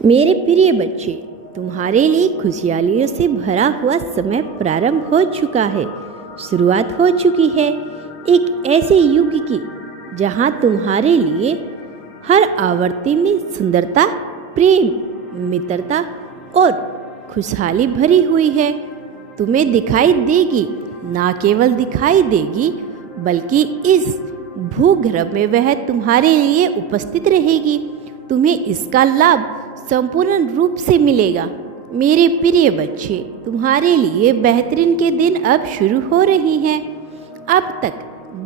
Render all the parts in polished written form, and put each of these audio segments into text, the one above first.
मेरे प्रिय बच्चे, तुम्हारे लिए खुशहालियों से भरा हुआ समय प्रारंभ हो चुका है। शुरुआत हो चुकी है एक ऐसे युग की जहां तुम्हारे लिए हर आवृत्ति में सुंदरता, प्रेम, मित्रता और खुशहाली भरी हुई है। तुम्हें दिखाई देगी, ना केवल दिखाई देगी बल्कि इस भूगर्भ में वह तुम्हारे लिए उपस्थित रहेगी। तुम्हें इसका लाभ संपूर्ण रूप से मिलेगा। मेरे प्रिय बच्चे, तुम्हारे लिए बेहतरीन के दिन अब शुरू हो रही हैं। अब तक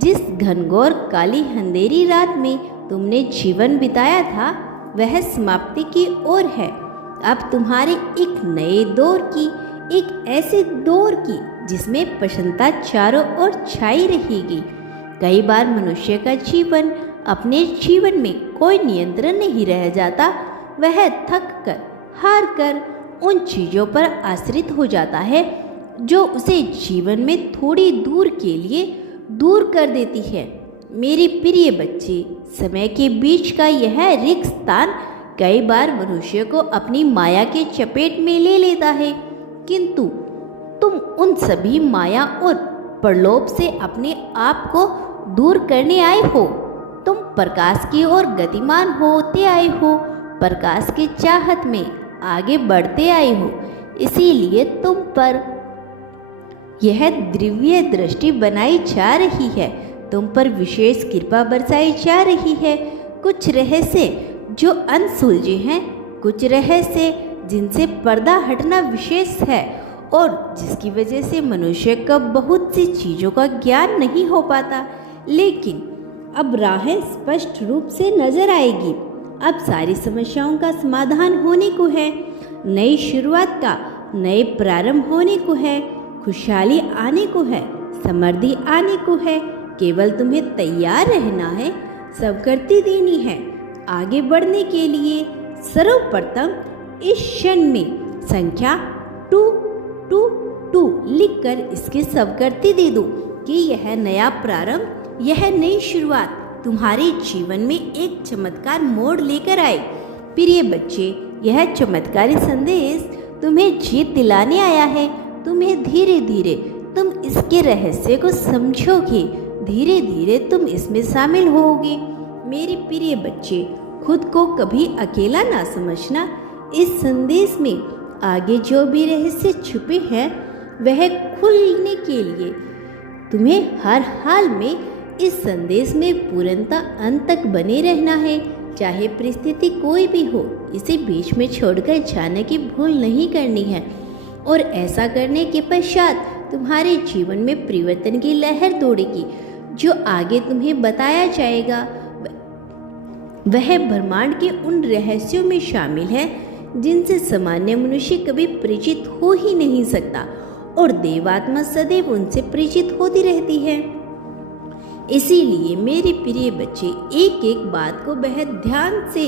जिस घनघोर काली अंधेरी रात में तुमने जीवन बिताया था वह समाप्ति की ओर है। अब तुम्हारे एक नए दौर की, एक ऐसे दौर की जिसमें प्रसन्नता चारों ओर छाई रहेगी। कई बार मनुष्य का जीवन अपने जीवन में कोई नियंत्रण नहीं रह जाता। वह थक कर, हार कर उन चीज़ों पर आश्रित हो जाता है जो उसे जीवन में थोड़ी दूर के लिए दूर कर देती है। मेरे प्रिय बच्चे, समय के बीच का यह रिक्त स्थान कई बार मनुष्य को अपनी माया के चपेट में ले लेता है, किंतु तुम उन सभी माया और प्रलोभ से अपने आप को दूर करने आए हो। तुम प्रकाश की ओर गतिमान होते आए हो, प्रकाश की चाहत में आगे बढ़ते आए हो। इसीलिए तुम पर यह दिव्य दृष्टि बनाई जा रही है, तुम पर विशेष कृपा बरसाई जा रही है। कुछ रहस्य जो अनसुलझे हैं, कुछ रहस्य जिनसे पर्दा हटना विशेष है और जिसकी वजह से मनुष्य को बहुत सी चीज़ों का ज्ञान नहीं हो पाता, लेकिन अब राहें स्पष्ट रूप से नजर आएगी। अब सारी समस्याओं का समाधान होने को है, नई शुरुआत का नए प्रारंभ होने को है, खुशहाली आने को है, समृद्धि आने को है। केवल तुम्हें तैयार रहना है, सब करती देनी है। आगे बढ़ने के लिए सर्वप्रथम इस क्षण में संख्या 222 लिखकर इसके सब करती दे दो कि यह नया प्रारंभ, यह नई शुरुआत तुम्हारे जीवन में एक चमत्कार मोड़ लेकर आए। प्रिय बच्चे, यह चमत्कारी संदेश तुम्हें जीत दिलाने आया है। तुम्हें धीरे धीरे तुम इसके रहस्य को समझोगे, धीरे धीरे तुम इसमें शामिल होगे। मेरे प्रिय बच्चे, खुद को कभी अकेला ना समझना। इस संदेश में आगे जो भी रहस्य छुपे हैं वह खुलने के लिए तुम्हें हर हाल में इस संदेश में पूर्णतः अंत तक बने रहना है। चाहे परिस्थिति कोई भी हो, इसे बीच में छोड़कर जाने की भूल नहीं करनी है। और ऐसा करने के पश्चात तुम्हारे जीवन में परिवर्तन की लहर दौड़ेगी। जो आगे तुम्हें बताया जाएगा वह ब्रह्मांड के उन रहस्यों में शामिल है जिनसे सामान्य मनुष्य कभी परिचित हो ही नहीं सकता, और देवात्मा सदैव उनसे परिचित होती रहती है। इसीलिए मेरे प्रिय बच्चे, एक एक बात को बेहद ध्यान से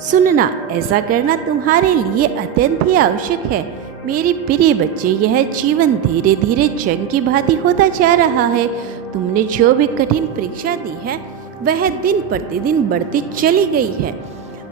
सुनना, ऐसा करना तुम्हारे लिए अत्यंत ही आवश्यक है। मेरे प्रिय बच्चे, यह जीवन धीरे धीरे जंग की भांति होता जा रहा है। तुमने जो भी कठिन परीक्षा दी है वह दिन प्रतिदिन बढ़ती चली गई है।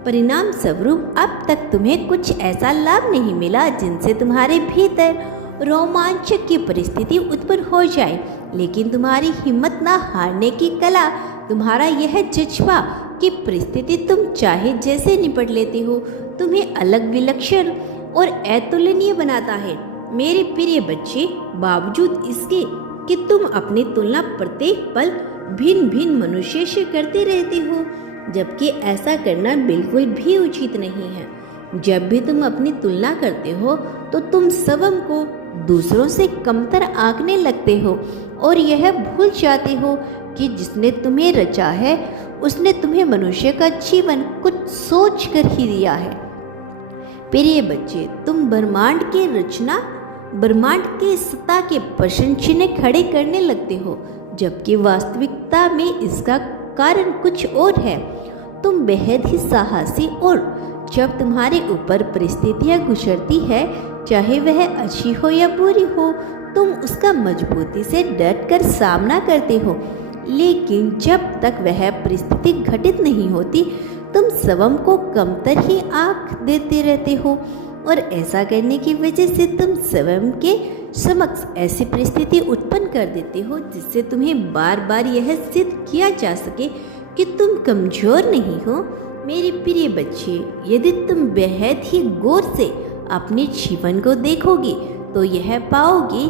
परिणाम स्वरूप अब तक तुम्हें कुछ ऐसा लाभ नहीं मिला जिनसे तुम्हारे भीतर रोमांचक की परिस्थिति उत्पन्न हो जाए, लेकिन तुम्हारी हिम्मत ना हारने की कला, तुम्हारा यह जज्बा कि परिस्थिति तुम चाहे जैसे निपट लेते हो, तुम्हें अलग, विलक्षण और अतुलनीय बनाता है। मेरे प्रिय बच्चे, बावजूद इसके कि तुम अपनी तुलना प्रत्येक पल भिन्न भिन्न मनुष्य से करते रहते हो, जबकि ऐसा करना बिल्कुल भी उचित नहीं है। जब भी तुम अपनी तुलना करते हो तो तुम स्वयं को दूसरों से कमतर आंकने लगते हो और यह भूल जाते हो कि जिसने तुम्हें रचा है उसने तुम्हें मनुष्य का जीवन कुछ सोच कर ही दिया है। प्रिय बच्चे, तुम ब्रह्मांड की रचना, ब्रह्मांड के सत्ता के प्रश्न चिन्ह खड़े करने लगते हो, जबकि वास्तविकता में इसका कारण कुछ और है। तुम बेहद ही साहसी, और जब तुम्हारे ऊपर परिस्थितियां गुजरती है, चाहे वह अच्छी हो या बुरी हो, तुम उसका मजबूती से डट कर सामना करते हो। लेकिन जब तक वह परिस्थिति घटित नहीं होती, तुम स्वयं को कमतर ही आंक देते रहते हो और ऐसा करने की वजह से तुम स्वयं के समक्ष ऐसी परिस्थिति उत्पन्न कर देते हो जिससे तुम्हें बार बार यह सिद्ध किया जा सके कि तुम कमजोर नहीं हो। मेरे प्रिय बच्चे, यदि तुम बेहद ही गौर से अपने जीवन को देखोगे तो यह पाओगे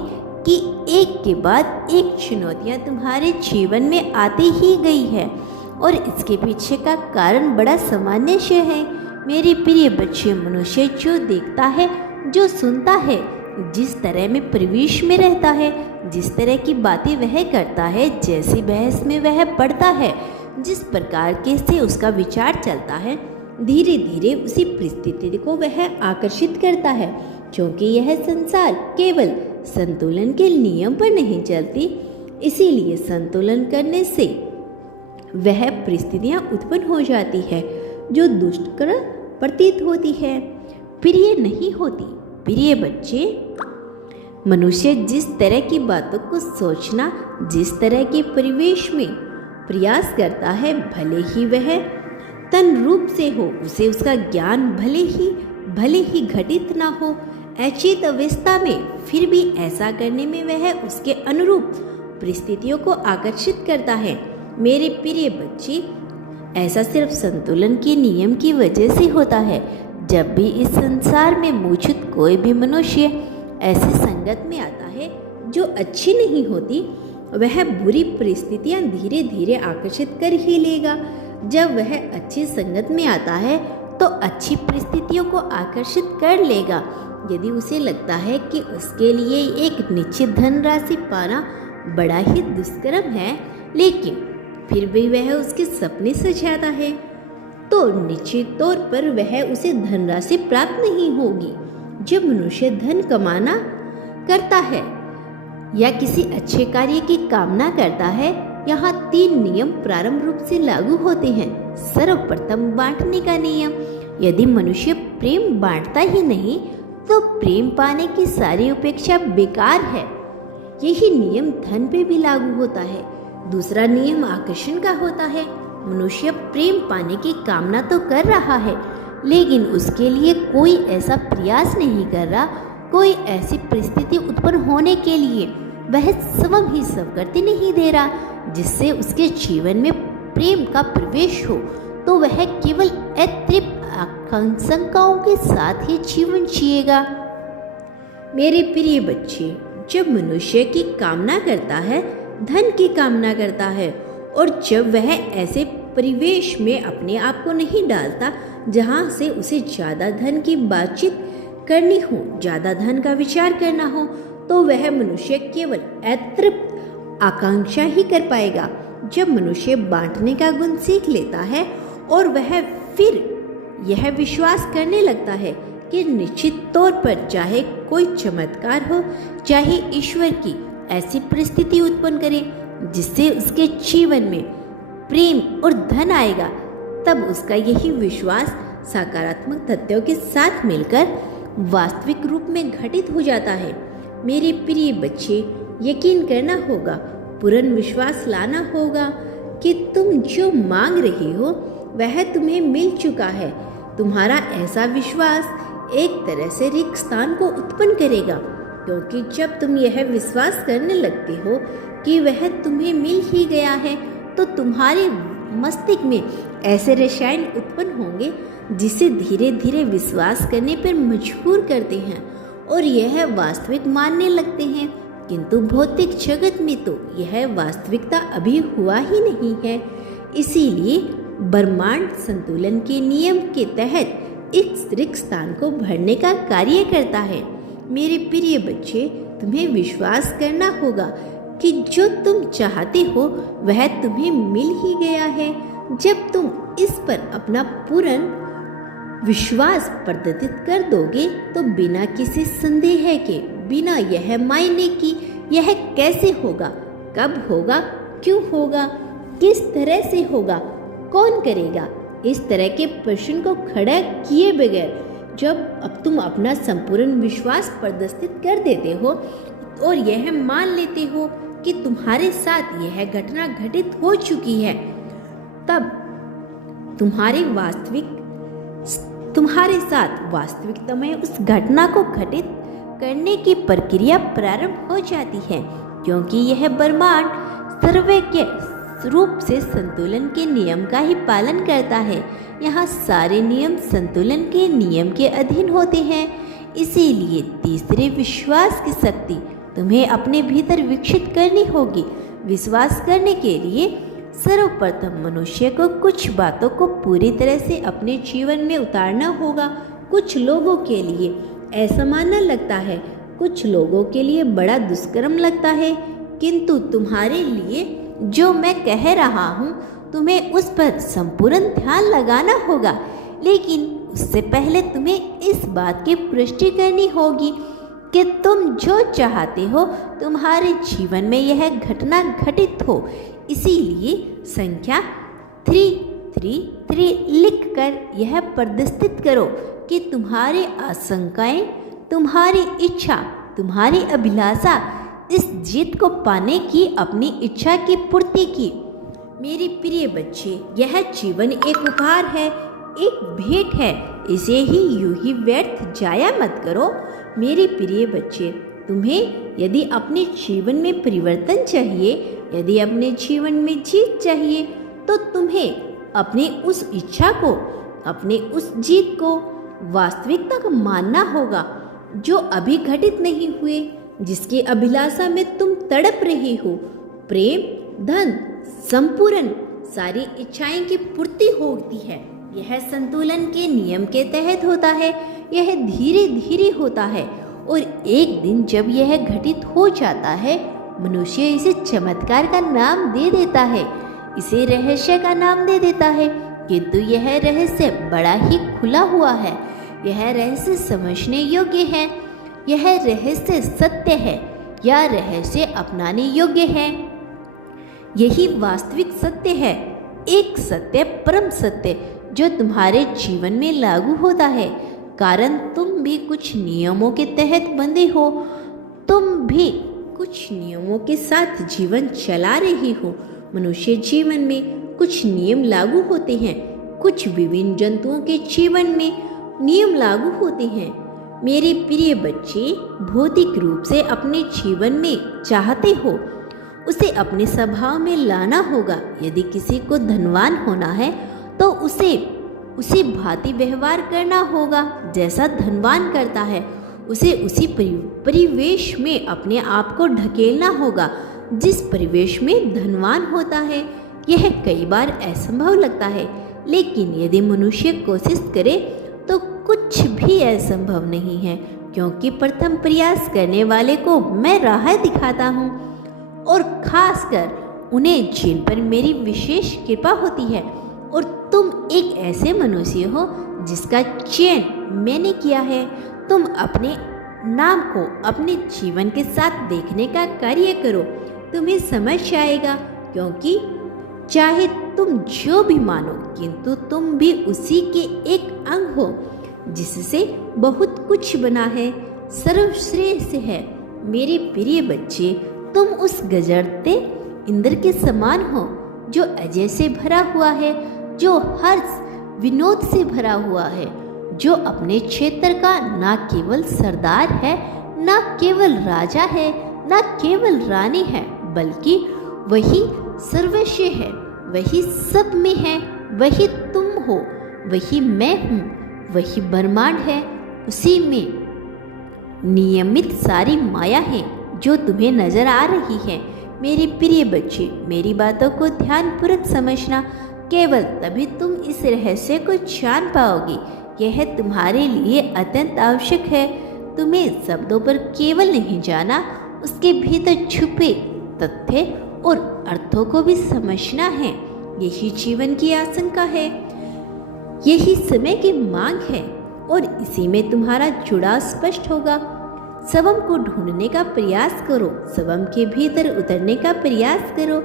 कि एक के बाद एक चुनौतियां तुम्हारे जीवन में आती ही गई है और इसके पीछे का कारण बड़ा सामान्य से है। मेरे प्रिय बच्चे, मनुष्य जो देखता है, जो सुनता है, जिस तरह में परिवेश में रहता है, जिस तरह की बातें वह करता है, जैसी बहस में वह पढ़ता है, जिस प्रकार के से उसका विचार चलता है, धीरे धीरे उसी परिस्थिति को वह आकर्षित करता है। क्योंकि यह संसार केवल संतुलन के नियम पर नहीं चलती, इसीलिए संतुलन करने से वह परिस्थितियां उत्पन्न हो जाती है जो दुष्कर प्रतीत होती है, प्रिय नहीं होती। प्रिय बच्चे, मनुष्य जिस तरह की बातों को सोचना, जिस तरह के परिवेश में प्रयास करता है, भले ही वह तन रूप से हो, उसे उसका ज्ञान भले ही घटित ना हो, अचेत अवस्था में, फिर भी ऐसा करने में वह उसके अनुरूप परिस्थितियों को आकर्षित करता है। मेरे प्रिय बच्चे, ऐसा सिर्फ संतुलन के नियम की वजह से होता है। जब भी इस संसार में मौजूद कोई भी मनुष्य ऐसी संगत में आता है जो अच्छी नहीं होती, वह बुरी परिस्थितियां धीरे धीरे आकर्षित कर ही लेगा। जब वह अच्छी संगत में आता है तो अच्छी परिस्थितियों को आकर्षित कर लेगा। यदि उसे लगता है कि उसके लिए एक निश्चित धनराशि पाना बड़ा ही दुष्कर्म है, लेकिन फिर भी वह उसके सपने सजाता है, तो निश्चित तौर पर वह उसे धनराशि प्राप्त नहीं होगी। जब मनुष्य धन कमाना करता है या किसी अच्छे कार्य की कामना करता है, यहाँ 3 नियम प्रारंभ रूप से लागू होते हैं। सर्वप्रथम, बांटने का नियम। यदि मनुष्य प्रेम बांटता ही नहीं तो प्रेम पाने की सारी उपेक्षा बेकार है। यही नियम धन पे भी लागू होता है। दूसरा नियम आकर्षण का होता है। मनुष्य प्रेम पाने की कामना तो कर रहा है, लेकिन उसके लिए कोई ऐसा प्रयास नहीं कर रहा, कोई ऐसी परिस्थिति उत्पन्न होने के लिए वह स्वयं ही स्वीकृति नहीं दे रहा जिससे उसके जीवन में प्रेम का प्रवेश हो, तो वह केवल अतृप्त आकांक्षाओं के साथ ही जीवन जिएगा। मेरे प्रिय बच्चे, जब मनुष्य की कामना करता है, धन की कामना करता है, और जब वह ऐसे परिवेश में अपने आप को नहीं डालता जहाँ से उसे ज़्यादा धन की बातचीत करनी हो, ज़्यादा धन का विचार करना हो, तो वह मनुष्य केवल अतृप्त आकांक्षा ही कर पाएगा। जब मनुष्य बांटने का गुण सीख लेता है और वह फिर यह विश्वास करने लगता है कि निश्चित तौर पर चाहे कोई चमत्कार हो, चाहे ईश्वर की ऐसी परिस्थिति उत्पन्न करे जिससे उसके जीवन में प्रेम और धन आएगा, तब उसका यही विश्वास सकारात्मक तथ्यों के साथ मिलकर वास्तविक रूप में घटित हो जाता है। मेरे प्रिय बच्चे, यकीन करना होगा, पूर्ण विश्वास लाना होगा कि तुम जो मांग रहे हो वह तुम्हें मिल चुका है। तुम्हारा ऐसा विश्वास एक तरह से रिक्त स्थान को उत्पन्न करेगा, क्योंकि जब तुम यह विश्वास करने लगते हो कि वह तुम्हें मिल ही गया है, तो तुम्हारे मस्तिष्क में ऐसे रसायन उत्पन्न होंगे जिसे धीरे धीरे विश्वास करने पर मजबूर करते हैं और यह वास्तविक मानने लगते हैं। किंतु भौतिक जगत में तो यह वास्तविकता अभी हुआ ही नहीं है। इसीलिए ब्रह्मांड संतुलन के नियम के तहत इस रिक्त स्थान को भरने का कार्य करता है। मेरे प्रिय बच्चे, तुम्हें विश्वास करना होगा कि जो तुम चाहते हो वह तुम्हें मिल ही गया है। जब तुम इस पर अपना पूर्ण विश्वास प्रदर्शित कर दोगे तो बिना किसी संदेह के, बिना यह मायने कि यह कैसे होगा, कब होगा, क्यों होगा, किस तरह से होगा, कौन करेगा, इस तरह के प्रश्न को खड़ा किए बगैर जब अब तुम अपना संपूर्ण विश्वास प्रदर्शित कर देते हो और यह मान लेते हो कि तुम्हारे साथ यह घटना घटित हो चुकी है, तब तुम्हारे साथ वास्तविकता में उस घटना को घटित करने की प्रक्रिया प्रारंभ हो जाती है, क्योंकि यह ब्रह्मांड सर्वज्ञ रूप से संतुलन के नियम का ही पालन करता है। यहाँ सारे नियम संतुलन के नियम के अधीन होते हैं। इसीलिए तीसरे विश्वास की शक्ति तुम्हें अपने भीतर विकसित करनी होगी। विश्वास करने के लिए सर्वप्रथम मनुष्य को कुछ बातों को पूरी तरह से अपने जीवन में उतारना होगा। कुछ लोगों के लिए असामान्य लगता है, कुछ लोगों के लिए बड़ा दुष्कर्म लगता है, किंतु तुम्हारे लिए जो मैं कह रहा हूँ तुम्हें उस पर संपूर्ण ध्यान लगाना होगा। लेकिन उससे पहले तुम्हें इस बात की पुष्टि करनी होगी कि तुम जो चाहते हो तुम्हारे जीवन में यह घटना घटित हो। इसीलिए संख्या 333 लिखकर यह प्रदर्शित करो कि तुम्हारी आशंकाएं, तुम्हारी इच्छा, तुम्हारी अभिलाषा इस जीत को पाने की, अपनी इच्छा की पूर्ति की। मेरे प्रिय बच्चे, यह जीवन एक उपहार है, एक भेंट है। इसे ही यूं ही व्यर्थ जाया मत करो। मेरे प्रिय बच्चे, तुम्हें यदि अपने जीवन में परिवर्तन चाहिए, यदि अपने जीवन में जीत चाहिए, तो तुम्हें अपनी उस इच्छा को, अपनी उस जीत को वास्तविकता को मानना होगा जो अभी घटित नहीं हुए, जिसकी अभिलाषा में तुम तड़प रही हो। प्रेम, धन, संपूर्ण सारी इच्छाएं की पूर्ति होती है। यह संतुलन के नियम के तहत होता है। यह धीरे धीरे होता है और एक दिन जब यह घटित हो जाता है, मनुष्य इसे चमत्कार का नाम दे देता है, इसे रहस्य का नाम दे देता है। किंतु यह रहस्य बड़ा ही खुला हुआ है। यह रहस्य समझने योग्य है। यह रहस्य सत्य है या रहस्य अपनाने योग्य है। यही वास्तविक सत्य है, एक सत्य, परम सत्य जो तुम्हारे जीवन में लागू होता है। कारण तुम भी कुछ नियमों के तहत बंधे हो, तुम भी कुछ नियमों के साथ जीवन चला रही हो। मनुष्य जीवन में कुछ नियम लागू होते हैं, कुछ विभिन्न जंतुओं के जीवन में नियम लागू होते हैं। मेरे प्रिय बच्चे, भौतिक रूप से अपने जीवन में चाहते हो, उसे अपने स्वभाव में लाना होगा। यदि किसी को धनवान होना है तो उसी भांति व्यवहार करना होगा जैसा धनवान करता है। उसे उसी परिवेश में अपने आप को ढकेलना होगा जिस परिवेश में धनवान होता है। यह कई बार असंभव लगता है, लेकिन यदि मनुष्य कोशिश करे तो कुछ भी असंभव नहीं है, क्योंकि प्रथम प्रयास करने वाले को मैं राह दिखाता हूँ, और खासकर उन्हें जिन पर मेरी विशेष कृपा होती है। और तुम एक ऐसे मनुष्य हो जिसका चयन मैंने किया है। तुम अपने नाम को अपने जीवन के साथ देखने का कार्य करो, तुम्हें समझ आएगा। क्योंकि चाहे तुम जो भी मानो, किंतु तुम भी उसी के एक अंग हो जिससे बहुत कुछ बना है, सर्वश्रेष्ठ है। मेरे प्रिय बच्चे, तुम उस गजरते इंद्र के समान हो जो अजय से भरा हुआ है, जो हर्ष विनोद से भरा हुआ है, जो अपने क्षेत्र का न केवल सरदार है, न केवल राजा है, न केवल रानी है, बल्कि वही सर्वस्व है, वही सब में है। वही तुम हो, वही मैं हूँ, वही ब्रह्मांड है। उसी में नियमित सारी माया है जो तुम्हें नजर आ रही है। मेरे प्रिय बच्चे, मेरी बातों को ध्यानपूर्वक समझना। केवल तभी तुम इस रहस्य को जान पाओगे। यह तुम्हारे लिए अत्यंत आवश्यक है। तुम्हें शब्दों पर केवल नहीं जाना, उसके भीतर छुपे तथ्य और अर्थों को भी समझना है। यही जीवन की आशंका है, यही समय की मांग है, और इसी में तुम्हारा जुड़ाव स्पष्ट होगा। स्वयं को ढूंढने का प्रयास करो, स्वयं के भीतर उतरने का प्रयास करो।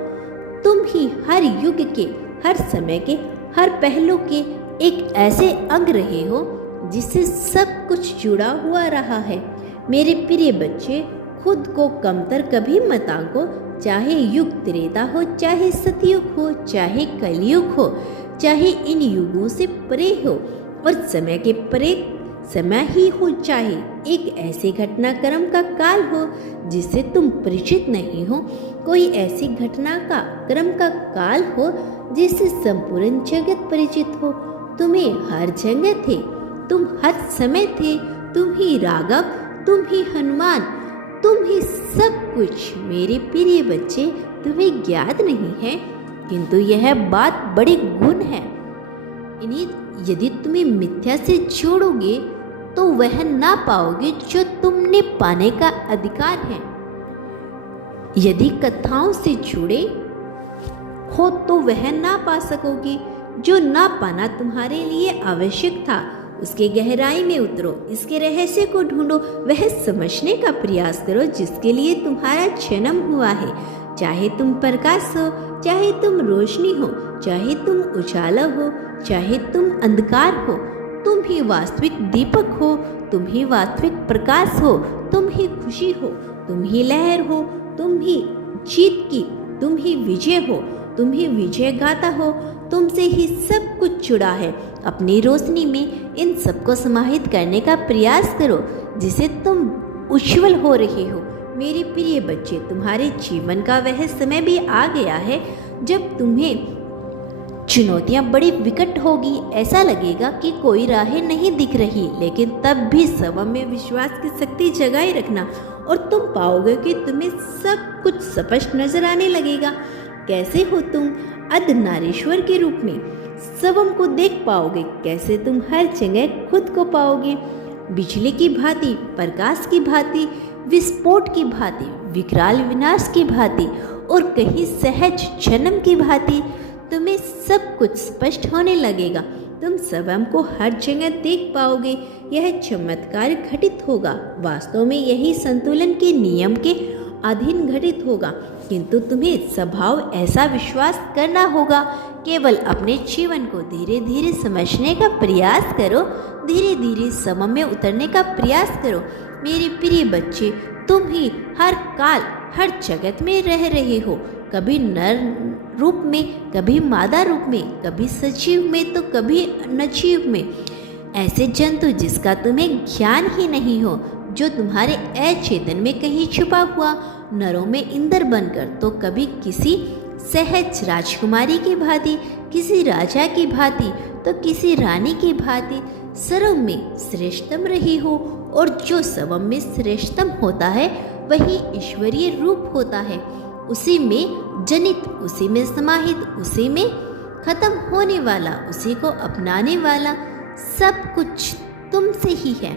तुम ही हर युग के, हर समय के, हर पहलू के एक ऐसे अंग रहे हो जिससे सब कुछ जुड़ा हुआ रहा है। मेरे प्रिय बच्चे, खुद को कमतर कभी मत आंको। चाहे युग त्रेता हो, चाहे सतयुग हो, चाहे कलयुग हो, चाहे इन युगों से परे हो और समय के परे समय ही हो, चाहे एक ऐसे घटनाक्रम का काल हो जिससे तुम परिचित नहीं हो, कोई ऐसी घटना का क्रम का काल हो जिससे संपूर्ण जगत परिचित हो। तुम्हें हर जगह थे, तुम हर समय थे, तुम ही राघव, तुम ही हनुमान, तुम ही सब कुछ। मेरे प्रिय बच्चे, तुम्हें ज्ञात नहीं है, किंतु यह बात बड़ी गुण है। इन्हें यदि तुम्हें मिथ्या से जोड़ोगे तो वह ना पाओगे जो तुमने पाने का अधिकार है। यदि कथाओं से जुड़े हो तो वह ना पा सकोगे जो ना पाना तुम्हारे लिए आवश्यक था। उसके गहराई में उतरो, इसके रहस्य को ढूंढो, वह समझने का प्रयास करो जिसके लिए तुम्हारा जन्म हुआ है। चाहे तुम प्रकाश हो, चाहे तुम रोशनी हो, चाहे तुम उजाला हो, चाहे तुम अंधकार हो, तुम ही वास्तविक दीपक हो, तुम ही वास्तविक प्रकाश हो, तुम ही खुशी हो, तुम ही लहर हो, तुम ही जीत की, तुम ही विजय हो, तुम ही विजय गाथा हो, तुमसे ही सब कुछ जुड़ा है। अपनी रोशनी में इन सबको समाहित करने का प्रयास करो जिसे तुम उज्जवल हो रहे हो। मेरे प्रिय बच्चे, तुम्हारे जीवन का वह समय भी आ गया है जब तुम्हें चुनौतियां बड़ी विकट होगी। ऐसा लगेगा कि कोई राहें नहीं दिख रही, लेकिन तब भी स्वयं में विश्वास की शक्ति जगाए रखना और तुम पाओगे कि तुम्हें सब कुछ स्पष्ट नजर आने लगेगा। कैसे हो तुम अर्धनारीश्वर के रूप में स्वयं को देख पाओगे, कैसे तुम हर जगह खुद को पाओगे। बिजली की भांति, प्रकाश की भांति, विस्फोट की भांति, विकराल विनाश की भांति और कहीं सहज जन्म की भांति तुम्हें सब कुछ स्पष्ट होने लगेगा। तुम स्वयं को हर जगह देख पाओगे। यह चमत्कार घटित होगा। वास्तव में यही संतुलन के नियम के अधीन घटित होगा, किंतु तुम्हें स्वभाव ऐसा विश्वास करना होगा। केवल अपने जीवन को धीरे धीरे समझने का प्रयास करो, धीरे धीरे समय में उतरने का प्रयास करो। मेरे प्रिय बच्चे, तुम ही हर काल हर जगत में रह रहे हो, कभी नर रूप में, कभी मादा रूप में, कभी सजीव में तो कभी नजीव में। ऐसे जंतु जिसका तुम्हें ज्ञान ही नहीं हो, जो तुम्हारे अचेतन में कहीं छुपा हुआ, नरों में इंद्र बनकर तो कभी किसी सहज राजकुमारी की भांति, किसी राजा की भांति तो किसी रानी की भांति सर्व में श्रेष्ठतम रही हो, और जो सर्व में श्रेष्ठतम होता है वही ईश्वरीय रूप होता है। उसी में जनित, उसी में समाहित, उसी में खत्म होने वाला, उसी को अपनाने वाला सब कुछ तुमसे ही है।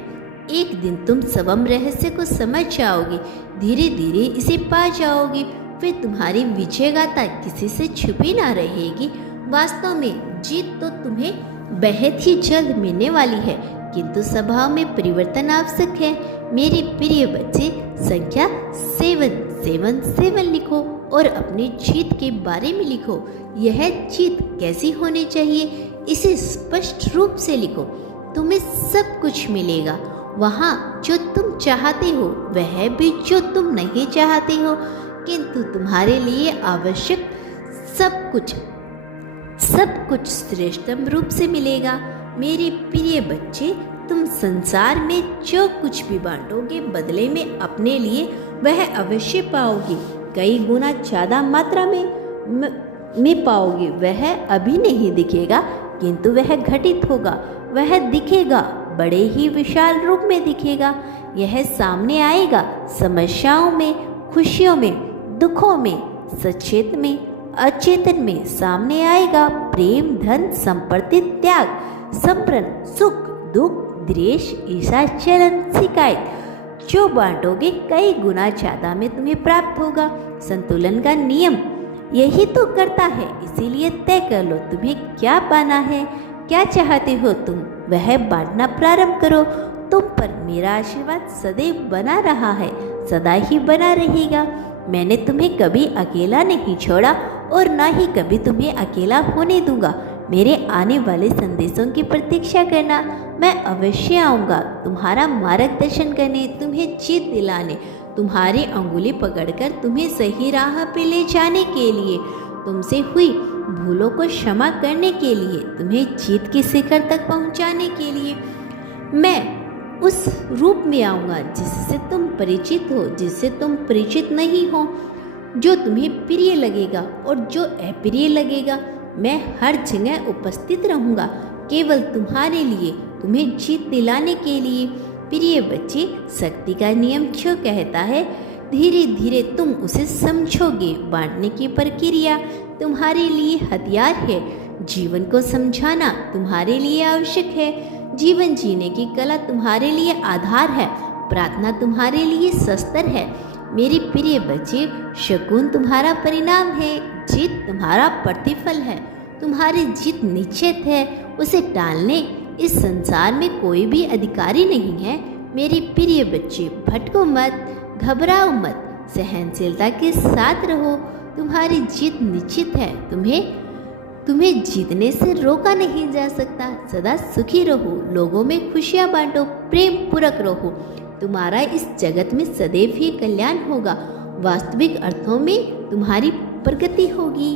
एक दिन तुम स्वयं रहस्य को समझ जाओगे, धीरे धीरे इसे पा जाओगे, फिर तुम्हारी विजय गाथा किसी से छुपी ना रहेगी। वास्तव में जीत तो तुम्हें बेहद ही जल्द मिलने वाली है, किंतु स्वभाव में परिवर्तन आवश्यक है। मेरे प्रिय बच्चे, संख्या 777 लिखो और अपनी जीत के बारे में लिखो। यह जीत कैसी होनी चाहिए इसे स्पष्ट रूप से लिखो। तुम्हें सब कुछ मिलेगा, वहाँ जो तुम चाहते हो, वह भी जो तुम नहीं चाहते हो, किंतु तुम्हारे लिए आवश्यक सब कुछ श्रेष्ठतम रूप से मिलेगा। मेरे प्रिय बच्चे, तुम संसार में जो कुछ भी बांटोगे, बदले में अपने लिए वह अवश्य पाओगे। कई गुना ज़्यादा मात्रा में पाओगे। वह अभी नहीं दिखेगा, किंतु वह घटित होगा। वह दिखेगा, बड़े ही विशाल रूप में दिखेगा। यह सामने आएगा, समस्याओं में, खुशियों में, दुखों में, सचेत में, अचेतन में सामने आएगा। प्रेम, धन, संपत्ति, त्याग, संप्रण, सुख, दुख, द्वेष, ईर्ष्या, जलन, शिकायत जो बांटोगे कई गुना ज्यादा में तुम्हें प्राप्त होगा। संतुलन का नियम यही तो करता है। इसीलिए तय कर लो तुम्हें क्या पाना है, क्या चाहते हो तुम, वह बांटना प्रारंभ करो। तुम पर मेरा आशीर्वाद सदैव बना रहा है, सदा ही बना रहेगा। मैंने तुम्हें कभी अकेला नहीं छोड़ा और ना ही कभी तुम्हें अकेला होने दूंगा। मेरे आने वाले संदेशों की प्रतीक्षा करना। मैं अवश्य आऊँगा तुम्हारा मार्गदर्शन करने, तुम्हें जीत दिलाने, तुम्हारी अंगुली पकड़कर तुम्हें सही राह पे ले जाने के लिए। तुमसे हुई भूलों को क्षमा करने के लिए, तुम्हें जीत के शिखर तक पहुंचाने के लिए मैं उस रूप में आऊँगा जिससे तुम परिचित हो, जिससे तुम परिचित नहीं हो। जो तुम्हें प्रिय लगेगा और जो अप्रिय लगेगा, मैं हर जगह उपस्थित रहूँगा केवल तुम्हारे लिए, तुम्हें जीत दिलाने के लिए। प्रिय बच्चे, शक्ति का नियम जो कहता है धीरे धीरे तुम उसे समझोगे। बांटने की प्रक्रिया तुम्हारे लिए हथियार है, जीवन को समझाना तुम्हारे लिए आवश्यक है। जीवन जीने की कला तुम्हारे लिए आधार है, प्रार्थना तुम्हारे लिए शस्त्र है। मेरे प्रिय बच्चे, शकुन तुम्हारा परिणाम है, जीत तुम्हारा प्रतिफल है। तुम्हारी जीत निश्चित है, उसे टालने इस संसार में कोई भी अधिकारी नहीं है। मेरे प्रिय बच्चे, भटको मत, घबराओ मत, सहनशीलता के साथ रहो। तुम्हारी जीत निश्चित है, तुम्हें जीतने से रोका नहीं जा सकता। सदा सुखी रहो, लोगों में खुशियाँ बांटो, प्रेम पूरक रहो। तुम्हारा इस जगत में सदैव ही कल्याण होगा, वास्तविक अर्थों में तुम्हारी प्रगति होगी।